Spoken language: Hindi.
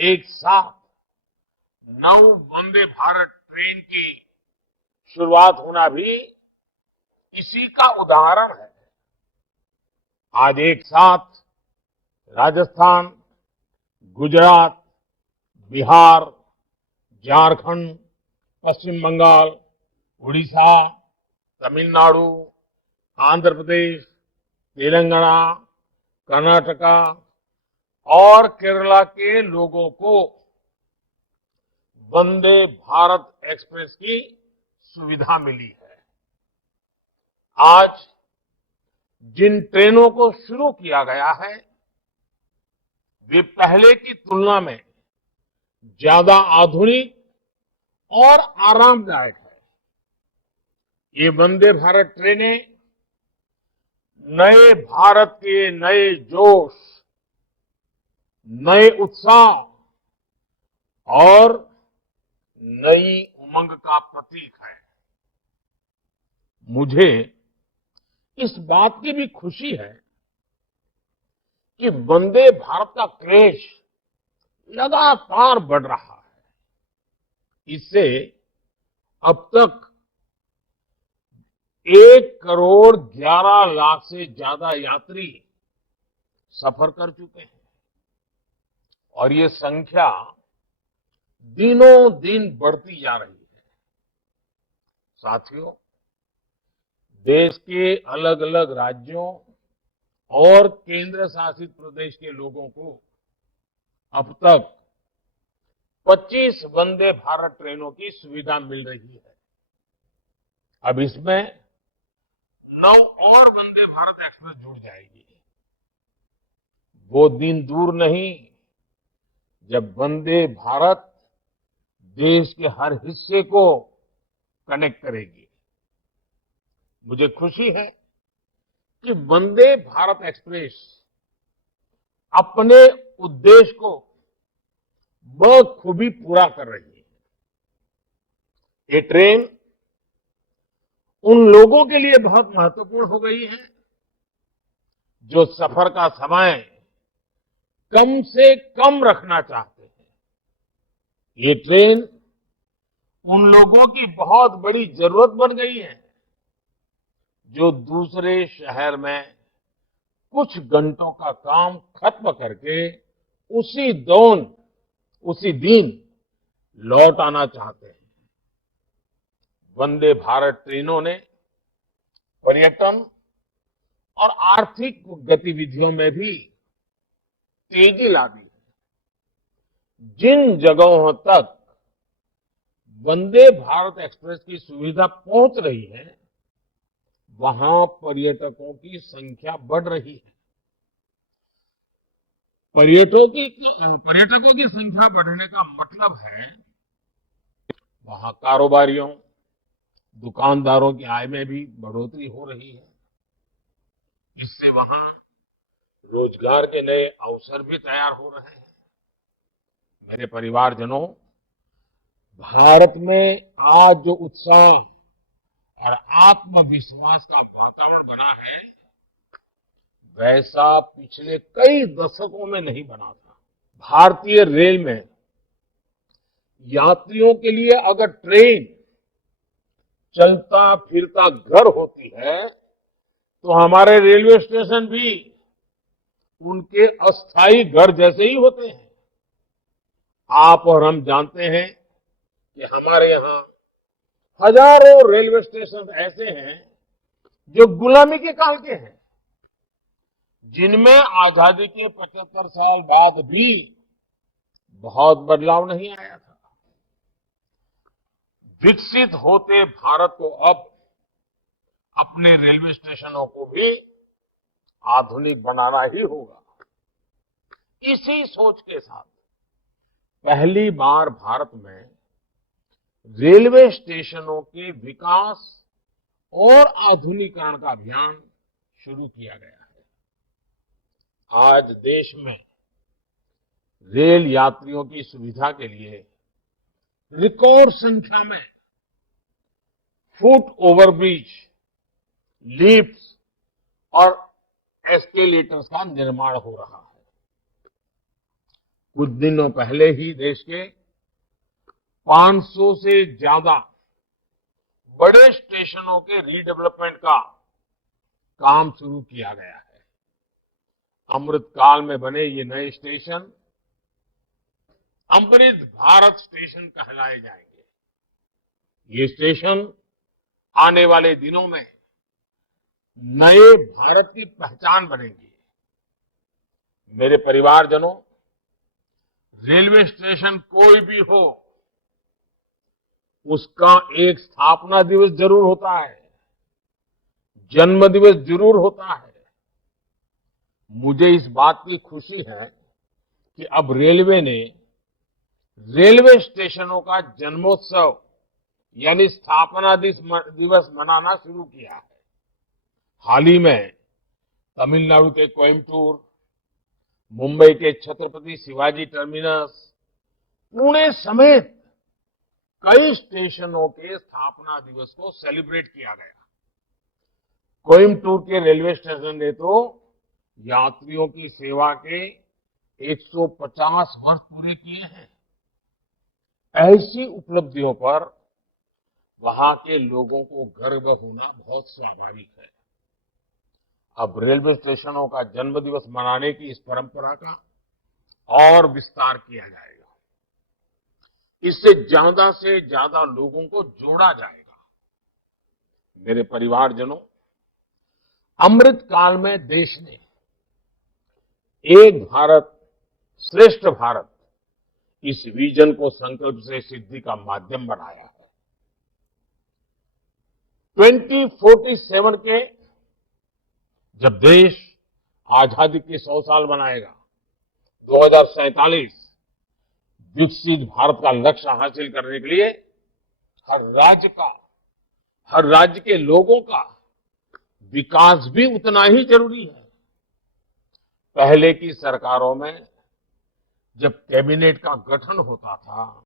एक साथ 9 वंदे भारत ट्रेन की शुरुआत होना भी इसी का उदाहरण है। आज एक साथ राजस्थान, गुजरात, बिहार, झारखंड, पश्चिम बंगाल, उड़ीसा, तमिलनाडु, आंध्र प्रदेश, तेलंगाना, कर्नाटका और केरला के लोगों को वंदे भारत एक्सप्रेस की सुविधा मिली है। आज जिन ट्रेनों को शुरू किया गया है वे पहले की तुलना में ज्यादा आधुनिक और आरामदायक है। ये वंदे भारत ट्रेनें नए भारत के नए जोश, नए उत्साह और नई उमंग का प्रतीक है। मुझे इस बात की भी खुशी है कि वंदे भारत का क्रेज लगातार बढ़ रहा है। इससे अब तक 1,11,00,000 से ज्यादा यात्री सफर कर चुके हैं और ये संख्या दिनों दिन बढ़ती जा रही है। साथियों, देश के अलग अलग राज्यों और केंद्र शासित प्रदेश के लोगों को अब तक 25 वंदे भारत ट्रेनों की सुविधा मिल रही है। अब इसमें 9 और वंदे भारत एक्सप्रेस जुड़ जाएगी। वो दिन दूर नहीं जब वंदे भारत देश के हर हिस्से को कनेक्ट करेगी। मुझे खुशी है कि वंदे भारत एक्सप्रेस अपने उद्देश्य को बखूबी पूरा कर रही है। ये ट्रेन उन लोगों के लिए बहुत महत्वपूर्ण हो गई है जो सफर का समय कम से कम रखना चाहते हैं। ये ट्रेन उन लोगों की बहुत बड़ी जरूरत बन गई है जो दूसरे शहर में कुछ घंटों का काम खत्म करके उसी दिन लौट आना चाहते हैं। वंदे भारत ट्रेनों ने पर्यटन और आर्थिक गतिविधियों में भी तेजी ला दी है। जिन जगहों तक वंदे भारत एक्सप्रेस की सुविधा पहुंच रही है वहां पर्यटकों की संख्या बढ़ रही है। पर्यटकों की संख्या बढ़ने का मतलब है वहां कारोबारियों, दुकानदारों की आय में भी बढ़ोतरी हो रही है। इससे वहां रोजगार के नए अवसर भी तैयार हो रहे हैं। मेरे परिवारजनों, भारत में आज जो उत्साह और आत्मविश्वास का वातावरण बना है वैसा पिछले कई दशकों में नहीं बना था। भारतीय रेल में यात्रियों के लिए अगर ट्रेन चलता फिरता घर होती है तो हमारे रेलवे स्टेशन भी उनके अस्थायी घर जैसे ही होते हैं। आप और हम जानते हैं कि हमारे यहाँ हजारों रेलवे स्टेशन ऐसे हैं जो गुलामी के काल के हैं, जिनमें आजादी के 75 साल बाद भी बहुत बदलाव नहीं आया था। विकसित होते भारत को अब अपने रेलवे स्टेशनों को भी आधुनिक बनाना ही होगा। इसी सोच के साथ पहली बार भारत में रेलवे स्टेशनों के विकास और आधुनिकीकरण का अभियान शुरू किया गया है। आज देश में रेल यात्रियों की सुविधा के लिए रिकॉर्ड संख्या में फुट ओवरब्रिज, लिफ्ट्स और एस्केलेटर्स का निर्माण हो रहा है। कुछ दिनों पहले ही देश के 500 से ज्यादा बड़े स्टेशनों के रीडेवलपमेंट का काम शुरू किया गया है। अमृत काल में बने ये नए स्टेशन अमृत भारत स्टेशन कहलाए जाएंगे। ये स्टेशन आने वाले दिनों में नए भारत की पहचान बनेंगे। मेरे परिवारजनों, रेलवे स्टेशन कोई भी हो, उसका एक स्थापना दिवस जरूर होता है, जन्म दिवस जरूर होता है। मुझे इस बात की खुशी है कि अब रेलवे ने रेलवे स्टेशनों का जन्मोत्सव यानी स्थापना दिवस मनाना शुरू किया है। हाल ही में तमिलनाडु के कोयम्बटूर, मुंबई के छत्रपति शिवाजी टर्मिनस, पुणे समेत कई स्टेशनों के स्थापना दिवस को सेलिब्रेट किया गया। कोयम्बटूर के रेलवे स्टेशन ने तो यात्रियों की सेवा के 150 वर्ष पूरे किए हैं। ऐसी उपलब्धियों पर वहां के लोगों को गर्व होना बहुत स्वाभाविक है। अब रेलवे स्टेशनों का जन्मदिवस मनाने की इस परंपरा का और विस्तार किया जाएगा। इससे ज्यादा से ज्यादा लोगों को जोड़ा जाएगा। मेरे परिवारजनों, अमृत काल में देश ने एक भारत श्रेष्ठ भारत इस विजन को संकल्प से सिद्धि का माध्यम बनाया है। 2047 के जब देश आजादी के 100 साल मनाएगा, 2047 विकसित भारत का लक्ष्य हासिल करने के लिए हर राज्य के लोगों का विकास भी उतना ही जरूरी है। पहले की सरकारों में जब कैबिनेट का गठन होता था,